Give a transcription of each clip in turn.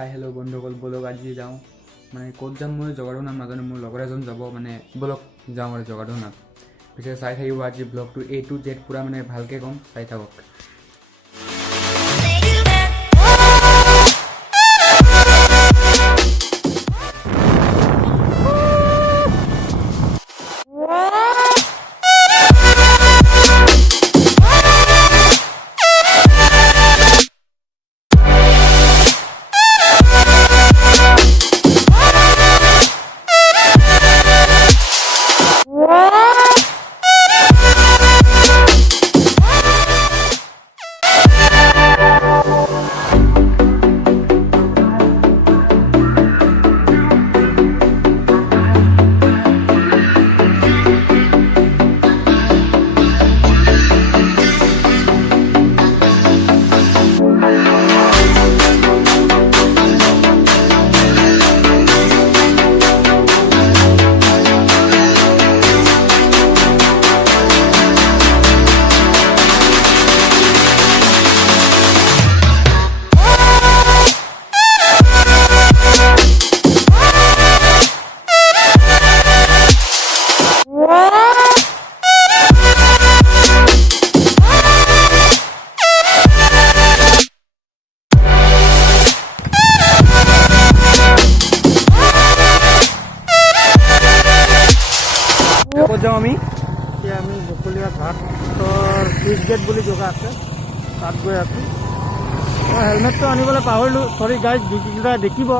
Hi hello' বন্ধুসকল, বলক আজি যাওঁ মানে ক'ত যাম মই জগাটোৰ নাম নাজানো। মোৰ লগৰ এজন যাব মানে বলক যাওঁ আৰু জগাটোৰ নাম। পিছে চাই থাকিব আজি ব্লগটো A to Z পূৰা মানে ভালকৈ ক'ম, চাই থাকক। যাওঁ আমি এতিয়া আমি বকলীয়া ঘাটৰ চুইচ গেট বুলি জেগা আছে, তাত গৈ আছোঁ। মই হেলমেটটো আনিবলৈ পাহৰিলোঁ, চৰি গাইজ, যিকেইটা দেখিব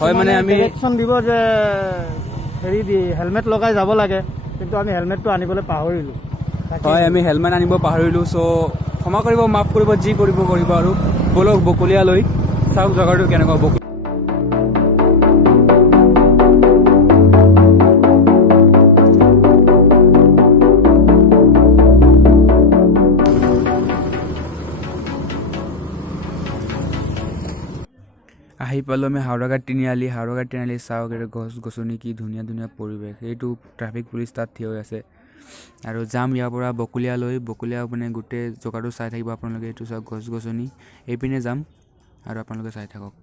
হয় মানে আমি ডিৰেকশ্যন দিব যে হেৰি দি হেলমেট লগাই যাব লাগে, কিন্তু আমি হেলমেটটো আনিবলৈ পাহৰিলোঁ। হয়, আমি হেলমেট আনিব পাহৰিলোঁ। চ' ক্ষমা কৰিব, মাফ কৰিব, যি কৰিব আৰু বলক বকলীয়ালৈ চাওক জেগাটো কেনেকুৱা। আহি পালোঁ আমি হাওৰাঘাট তিনিআলি। হাওৰাঘাট তিনিআলি চাওক, এইটো গছ গছনি, কি ধুনীয়া ধুনীয়া পৰিৱেশ। এইটো ট্ৰাফিক পুলিচ তাত থিয় হৈ আছে আৰু যাম ইয়াৰ পৰা বকলীয়ালৈ। বকলীয়া মানে গোটেই জেগাটো চাই থাকিব আপোনালোকে। এইটো চাওক গছ গছনি, এইপিনে যাম আৰু আপোনালোকে চাই থাকক।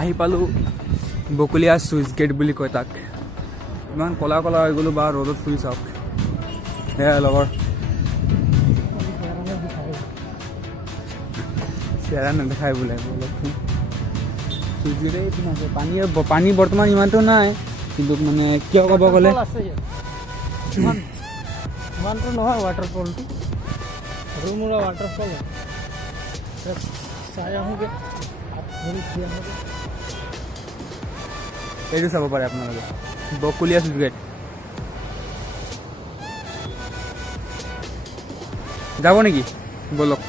আহি পালোঁ বকলীয়া চুইচ গেট বুলি কয় তাক। ইমান ক'লা ক'লা হৈ গ'লোঁ বা ৰ'দত ফুৰি চাওক। সেয়া লগৰ চেহেৰা নেদেখাই বোলে। চুইচ গেট এইপিনে আছে। পানী বৰ্তমান ইমানটো নাই, কিন্তু মানে কিয় ক'ব গ'লে ইমানটো নহয় ৱাটাৰফলটো, সৰু মুৰা ৱাটাৰফল চাই আহোঁগৈ। এইটো চাব পাৰে আপোনালোকে, বকলীয়া চুইচ গেট। যাব নেকি? বলক।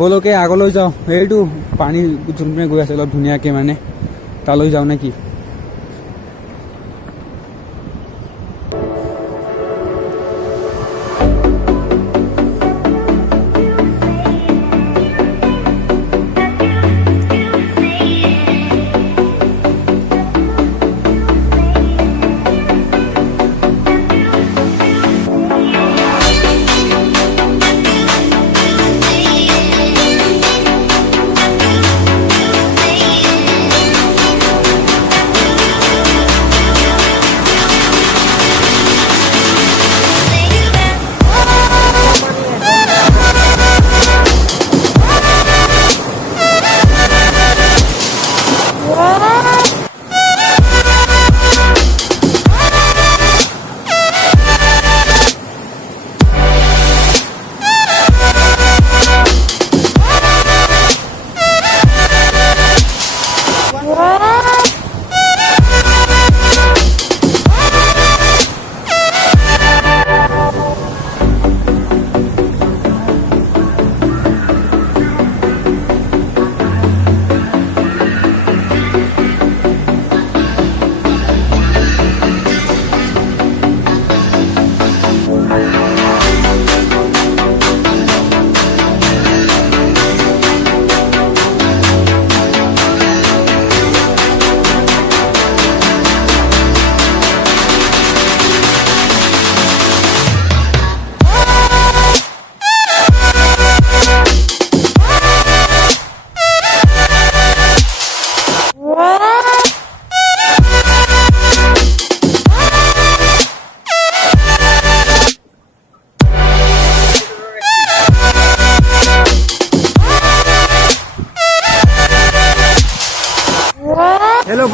বলকে আগলৈ যাওঁ। এইটো পানী যোনপিনে গৈ আছে অলপ ধুনীয়াকৈ, মানে তালৈ যাওঁ নে কি?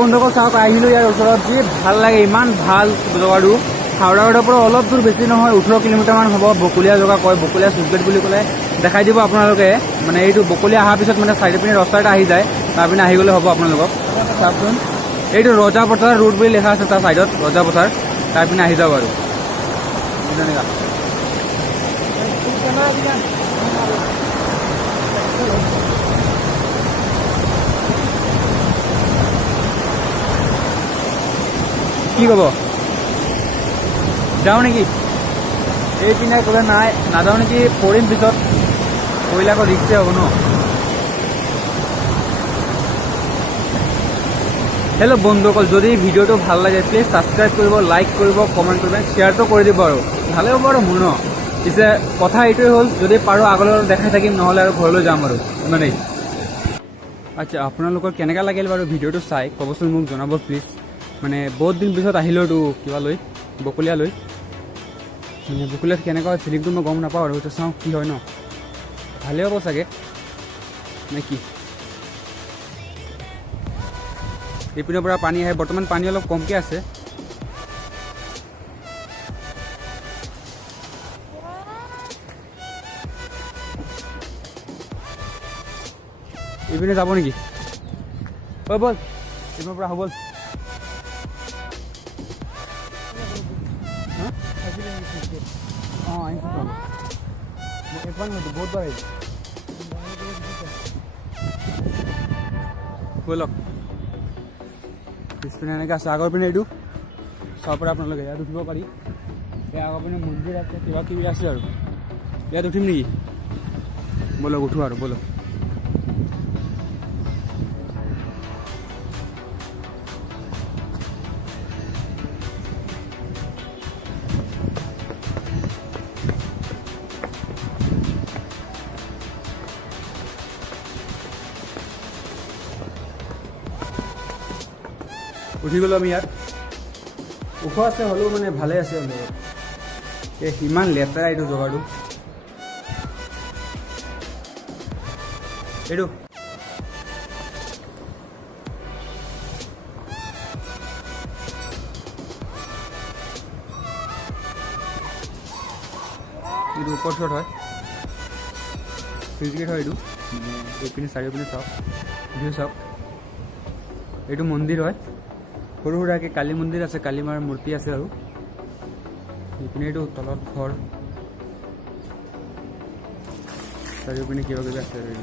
বন্ধুসকল চাওক আহিলোঁ ইয়াৰ ওচৰত যি ভাল লাগে, ইমান ভাল জেগাটো। হাওৰাঘাটৰ পৰা অলপ দূৰ বেছি নহয়, 18 কিলোমিটাৰমান হ'ব। বকলীয়া জেগা কয়, বকলীয়া চুইচ গেট বুলি ক'লে দেখাই দিব আপোনালোকে। মানে এইটো বকলীয়া অহাৰ পিছত মানে চাইডৰ পিনে ৰাস্তা এটা আহি যায়, তাৰ পিনে আহি গ'লে হ'ব আপোনালোকক। চাওকচোন এইটো ৰজা পথাৰ ৰোড বুলি লিখা আছে তাৰ চাইডত, ৰজা পথাৰ, তাৰ পিনে আহি যাওক আৰু তেনেকুৱা। কি ক'ব, যাওঁ নেকি? এইপিনে ক'লে নাই নাযাওঁ নেকি, পৰিম পিছত, পৰিলে আকৌ ৰিক্সে হ'ব ন। হেল্ল' বন্ধুসকল, যদি ভিডিঅ'টো ভাল লাগে প্লিজ ছাবস্ক্ৰাইব কৰিব, লাইক কৰিব, কমেণ্ট কৰিব, শ্বেয়াৰটো কৰি দিব আৰু ভালে হ'ব আৰু মোৰ ন। পিছে কথা এইটোৱে হ'ল, যদি পাৰোঁ আগলৈ দেখাই থাকিম, নহ'লে আৰু ঘৰলৈ যাম আৰু ইমানেই। আচ্ছা, আপোনালোকৰ কেনেকুৱা লাগিল বাৰু ভিডিঅ'টো চাই ক'বচোন, মোক জনাব প্লিজ। মানে বহুত দিন পিছত আহিলোঁতো কিবা লৈ, বকলীয়া লৈ। মানে বকলীয়াত কেনেকুৱা হয় ফিলিংটো মই গম নাপাওঁ আৰু, এতিয়া চাওঁ কি হয় ন, ভালেই হ'ব চাগে নে কি। এইপিনৰ পৰা পানী আহে, বৰ্তমান পানী অলপ কমকৈ আছে। এইপিনে যাব নেকি? ঐ ব'ল, এইপিনৰ পৰা হ'ব। অঁ আহিছোঁ একবাৰ নহয়তো বহুতবাৰ আহিছোঁ। ব'লক, পিছপিনে এনেকৈ আছে, আগৰ পিনে এইটো চাব পাৰে আপোনালোকে, ইয়াত উঠিব পাৰি। ইয়াৰ আগৰ পিনে মন্দিৰ আছে, কিবা কিবি আছে আৰু। ইয়াত উঠিম নেকি? ব'লক উঠোঁ আৰু ব'লক। উঠি গ'লোঁ আমি ইয়াত। ওখ আছে হ'লেও মানে ভালে আছে অলপ। এই ইমান লেতেৰা এইটো জেগাটো। এইটো এইটো ওপৰ চট হয়, চুইচ গেট হয় এইটো। মানে এইপিনে চাৰিওপিনে চাওক, ভিউ চাওক। এইটো মন্দিৰ হয়, সৰু সুৰাকৈ কালী মন্দিৰ আছে, কালী মাৰ মূৰ্তি আছে আৰু। এইপিনে এইটো তলত ঘৰ, চাৰিওপিনে কিবা কিবি আছে আৰু।